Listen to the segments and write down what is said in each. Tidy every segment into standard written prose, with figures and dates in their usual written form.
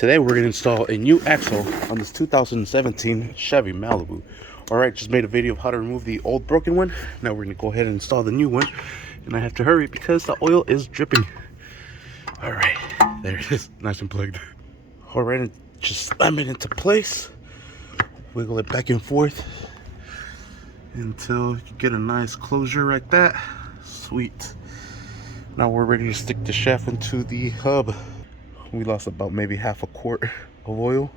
Today we're going to install a new axle on this 2017 Chevy Malibu. Alright, just made a video of how to remove the old broken one. Now we're going to go ahead and install the new one. And I have to hurry because the oil is dripping. Alright, there it is, nice and plugged. Alright, and just slam it into place. Wiggle it back and forth until you get a nice closure like that. Sweet. Now we're ready to stick the shaft into the hub. We lost about maybe half a quart of oil.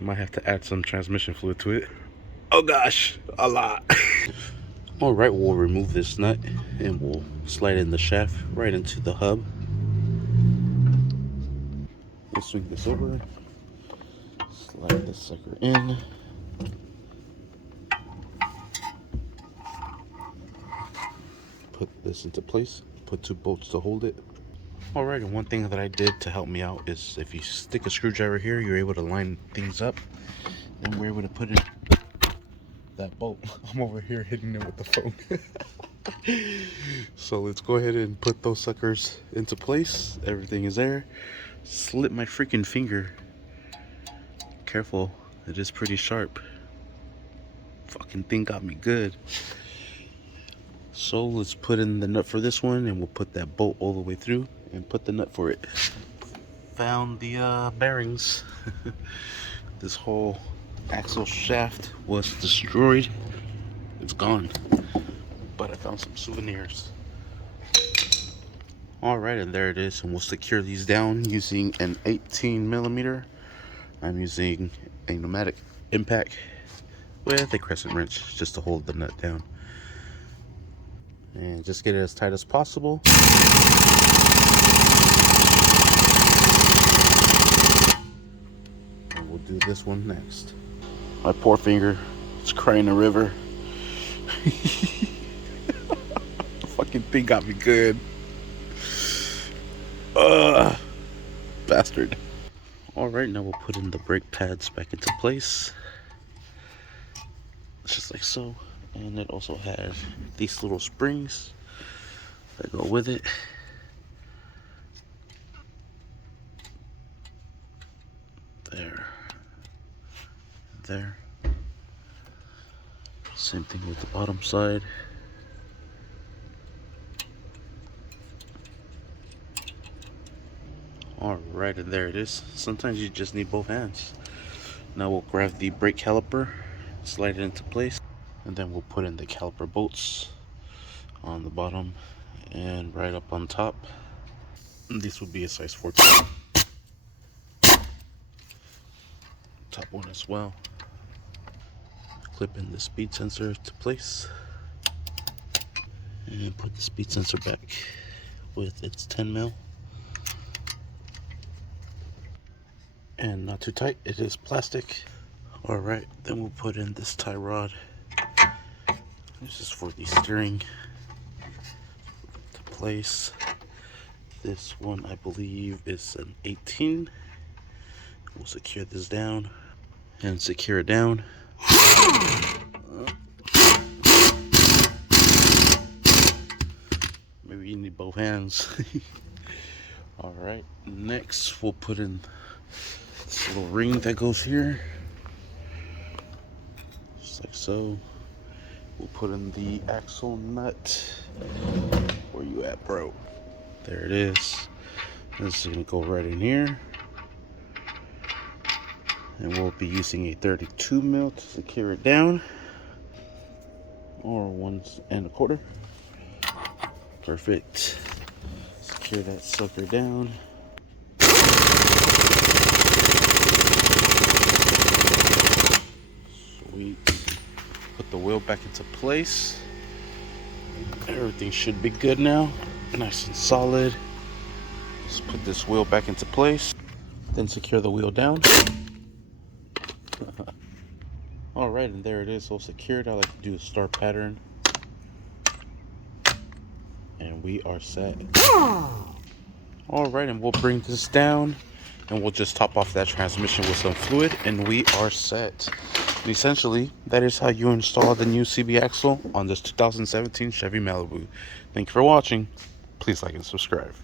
Might have to add some transmission fluid to it. Oh gosh, a lot. Alright, we'll remove this nut and we'll slide in the shaft right into the hub. We'll swing this over, slide this sucker in. Put this into place, put 2 bolts to hold it. Alright, and one thing that I did to help me out is if you stick a screwdriver here, you're able to line things up. Then we're able to put in that bolt. I'm over here hitting it with the phone. So let's go ahead and put those suckers into place. Everything is there. Slip my freaking finger. Careful, it is pretty sharp. Fucking thing got me good. So let's put in the nut for this one and we'll put that bolt all the way through and put the nut for it. Found the bearings. This whole axle shaft was destroyed. It's gone. But I found some souvenirs. Alright, and there it is. And we'll secure these down using an 18mm. I'm using a pneumatic impact with a crescent wrench just to hold the nut down. And just get it as tight as possible. And we'll do this one next. My poor finger is crying a river. The fucking thing got me good. Bastard. Alright, now we'll put in the brake pads back into place. Just like so. And it also has these little springs that go with it. There. There. Same thing with the bottom side. Alright, and there it is. Sometimes you just need both hands. Now we'll grab the brake caliper, slide it into place. And then we'll put in the caliper bolts on the bottom and right up on top. And this will be a size 14. Top one as well. Clip in the speed sensor to place. And put the speed sensor back with its 10mm. And not too tight, it is plastic. Alright, then we'll put in this tie rod. This is for the steering to place. This one I believe is an 18. We'll secure this down and secure it down. Maybe you need both hands. Alright, next we'll put in this little ring that goes here. Just like so. We'll put in the axle nut. Where you at, bro? There it is. This is gonna go right in here. And we'll be using a 32mm to secure it down. Or 1 1/4. Perfect. Secure that sucker down. Sweet. Put the wheel back into place. Everything should be good now. Nice and solid. Let's put this wheel back into place. Then secure the wheel down. Alright, and there it is, all secured. I like to do a star pattern. And we are set. Alright, and we'll bring this down. And we'll just top off that transmission with some fluid. And we are set. And essentially, that is how you install the new CB axle on this 2017 Chevy Malibu. Thank you for watching. Please like and subscribe.